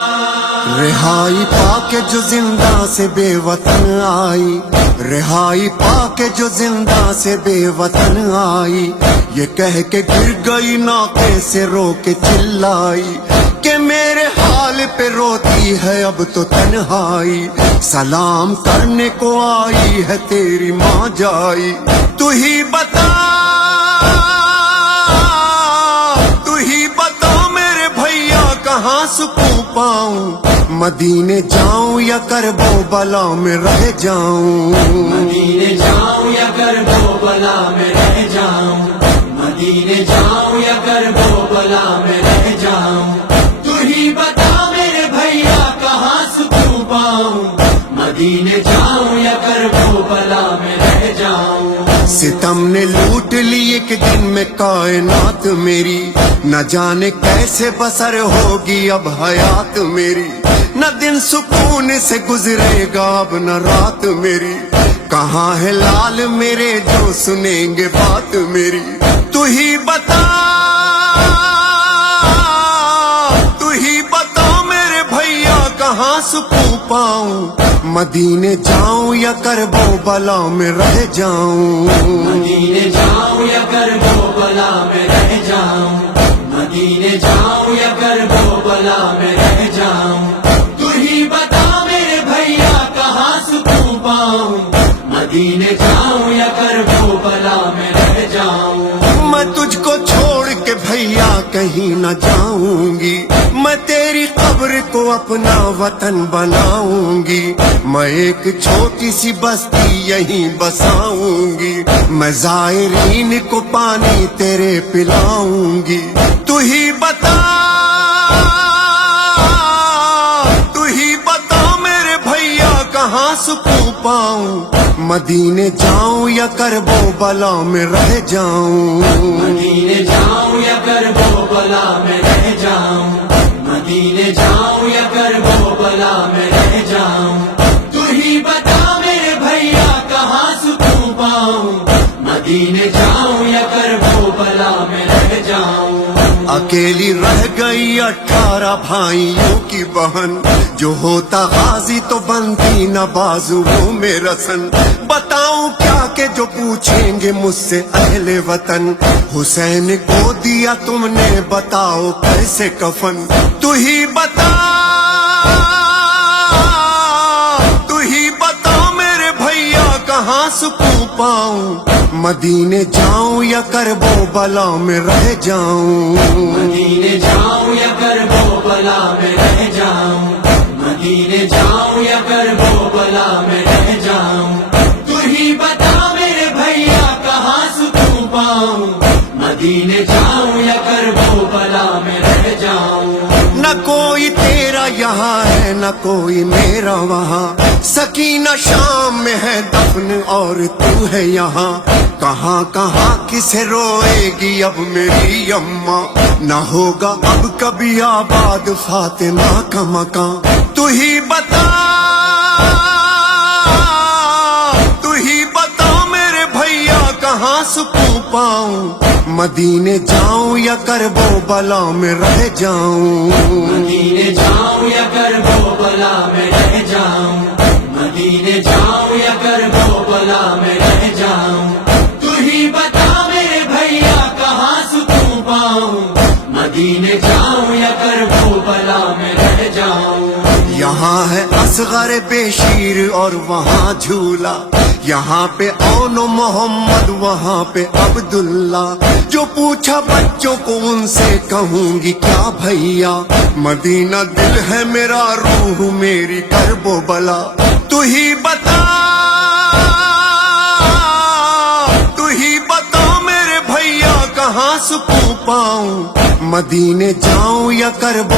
رہائی پا کے جو زندہ سے بے وطن آئی، رہائی پا کے جو زندہ سے بے وطن آئی، یہ کہہ کے گر گئی ناقے سے رو کے چلائی کہ میرے حال پہ روتی ہے اب تو تنہائی، سلام کرنے کو آئی ہے تیری ماں جائی، تو ہی بتا کہاں سکون پاؤں، مدینے جاؤں یا کربو بلا میں رہ جاؤں، مدینے جاؤں یا کربو بلا میں رہ جاؤں، مدینے جاؤں یا کربو بلا میں رہ جاؤں، تو ہی بتا میرے بھیا کہاں سکون پاؤں، مدینے جاؤں یا کربو بلا میں رہ جاؤں۔ ستم نے لوٹ لی ایک دن میں کائنات میری، نہ جانے کیسے بسر ہوگی اب حیات میری، نہ دن سکون سے گزرے گا اب نہ رات میری، کہاں ہے لال میرے جو سنیں گے بات میری، تو ہی بتا میرے بھیا کہاں سکون پاؤں، مدینے جاؤں یا کربو بلا میں رہ جاؤں، مدینے جاؤں یا کربو بلا میں رہ جاؤں، مدینے جاؤں یا کربو بلا میں رہ جاؤں، تو ہی بتا میرے بھیا کہاں سکون پاؤں، مدینے جاؤں یا کربو بلا میں رہ جاؤں۔ میں تجھ کو چھوڑ کے بھیا کہیں نہ جاؤں گی، میں تیری قبر کو اپنا وطن بناؤں گی، میں ایک چھوٹی سی بستی یہیں بساؤں گی، میں زائرین کو پانی تیرے پلاؤں گی، تو ہی بتا میرے بھیا کہاں سکون پاؤں، مدینے جاؤں یا کربو بلا میں رہ جاؤں، مدینے جاؤں یا کربو بلا میں رہ جاؤں، مدینے جاؤں یا کربو بلا میں رہ جاؤں، تو ہی بتا میرے بھیا کہاں سکون پاؤں، مدینے جاؤں یا کربو بلا میں رہ جاؤں۔ اکیلی رہ گئی 18 بھائیوں کی بہن، جو ہوتا غازی تو بنتی نہ بازوؤں میں رسن، بتاؤں کیا کہ جو پوچھیں گے مجھ سے اہل وطن، حسین کو دیا تم نے بتاؤ کیسے کفن، تو ہی بتا میرے بھیا کہاں سکون پاؤں، مدینے جاؤں یا کربو بلا میں رہ جاؤں، مدینے جاؤں یا کربو بلا میں رہ جاؤں، مدینے جاؤں یا کربو بلا میں رہ جاؤں، تو ہی بتا میرے بھیا کہاں سکون پاؤں، مدینے جاؤں یا کربو بلا میں رہ جاؤں۔ نہ کوئی تیرا یہاں ہے نہ کوئی میرا وہاں، سکینہ شام میں ہے دفن اور تو ہے یہاں، کہاں کہاں کسے روئے گی اب میری اماں، نہ ہوگا اب کبھی آباد فاطمہ کا مکان، تو ہی بتا میرے بھیا کہاں سکون پاؤں، مدینے جاؤں یا کربو بلا میں رہ جاؤں، مدینے جاؤں یا کربو بلا میں رہ جاؤں، مدینے جاؤں یا کربو بلا میں رہ جاؤں، تو ہی بتا میرے بھیا کہاں سکون پاؤں، مدینے جاؤں یا کربو بلا میں رہ جاؤں۔ یہاں ہے اصغر بشیر اور وہاں جھولا، یہاں پہ اون و محمد وہاں پہ عبداللہ، جو پوچھا بچوں کو ان سے کہوں گی کیا بھیا، مدینہ دل ہے میرا روح میری کربو بلا، تو ہی بتا میرے بھیا کہاں سکون پاؤں، مدینے جاؤں یا کربو